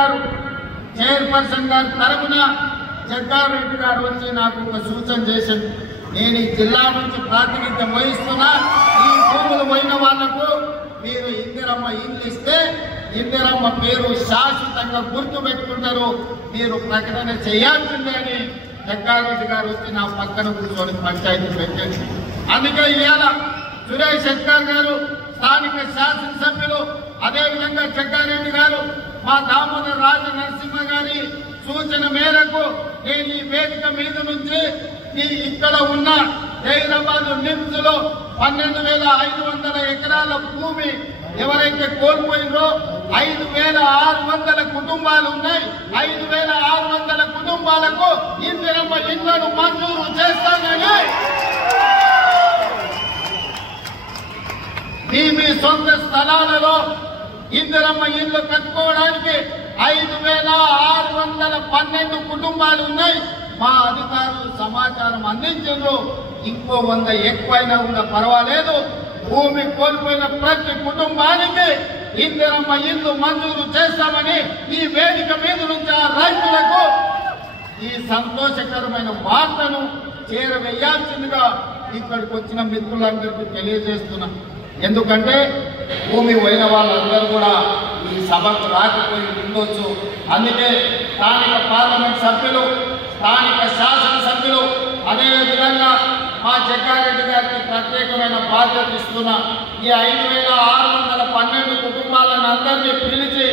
గారు చైర్పర్సన్ గారి తరఫున జగ్గారెడ్డి గారు వచ్చి నాకు ఒక సూచన చేశారు. నేను ఈ జిల్లా నుంచి ప్రాతినిధ్యం వహిస్తున్నా, ఈ భూములు పోయిన వాళ్లకు మీరు ఇందిరమ్మ ఇల్లు ఇస్తే ఇందిరమ్మ పేరు శాశ్వతంగా గుర్తు పెట్టుకుంటారు, మీరు ప్రకటన చేయాల్సిందే అని జగ్గారెడ్డి గారు వచ్చి నా పక్కన కూర్చొని పంచాయతీ పెట్టారు. అందుకే ఇవాళ సురేష్ శెట్కర్ గారు స్థానిక శాసనసభ్యులు, అదేవిధంగా జగ్గారెడ్డి గారు, మా దామోదర్ రాజ నరసింహ గారి సూచన మేరకు నేను ఈ వేదిక మీద నుంచి ఇక్కడ ఉన్న హైదరాబాద్ నిమ్స్ లో 12,500 ఎకరాల భూమి ఎవరైతే కోల్పోయిందో 5,600 కుటుంబాలు ఉన్నాయి. 5,600 కుటుంబాలకు ఇందిరమ్మ ఇళ్లను మంజూరు చేస్తానని మీ సొంత స్థలాలలో ఇందిరమ్మ ఇల్లు కట్టుకోవడానికి 5,612 కుటుంబాలు ఉన్నాయి. మా అధికారులు సమాచారం అందించారు. ఇంకో 100 ఎక్కువైనా కూడా పర్వాలేదు, భూమి కోల్పోయిన ప్రతి కుటుంబానికి ఇందిరమ్మ ఇల్లు మంజూరు చేస్తామని ఈ వేదిక మీద నుంచి ఆ రైతులకు ఈ సంతోషకరమైన వార్తను చేరవేయాల్సిందిగా ఇక్కడికి వచ్చిన మిత్రులందరికీ తెలియజేస్తున్నాం. ఎందుకంటే భూమి పోయిన వాళ్ళందరూ కూడా ఈ సభకు రాకపోయి ఉండొచ్చు. అందుకే స్థానిక పార్లమెంట్ సభ్యులు, స్థానిక శాసనసభ్యులు, అదేవిధంగా మా జగ్గారెడ్డి గారికి ప్రత్యేకమైన బాధ్యత ఇస్తున్నా. ఈ 5,612 కుటుంబాలను అందరినీ పిలిచి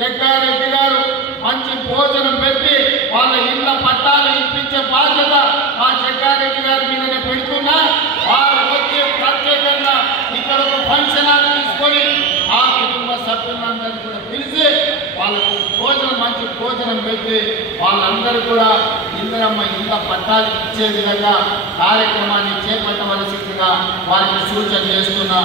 జగ్గారెడ్డి గారు మంచి భోజనం పెట్టి వాళ్ళ ఇళ్ల పట్టాలు ఇప్పించే బాధ్యత మా జగ్గారెడ్డి గారి మీదనే పెడుతున్నా. వారు వచ్చి ప్రత్యేకంగా ఇక్కడ ఒక ఫంక్షన్ హాల్ తీసుకొని ఆ కుటుంబ సభ్యులందరినీ కూడా పిలిచి వాళ్ళకు మంచి భోజనం పెట్టి వాళ్ళందరూ కూడా ఇందిరమ్మ ఇళ్ల పట్టాలు ఇచ్చే విధంగా కార్యక్రమాన్ని చేపట్టవలసిందిగా వారికి సూచన చేస్తున్నా.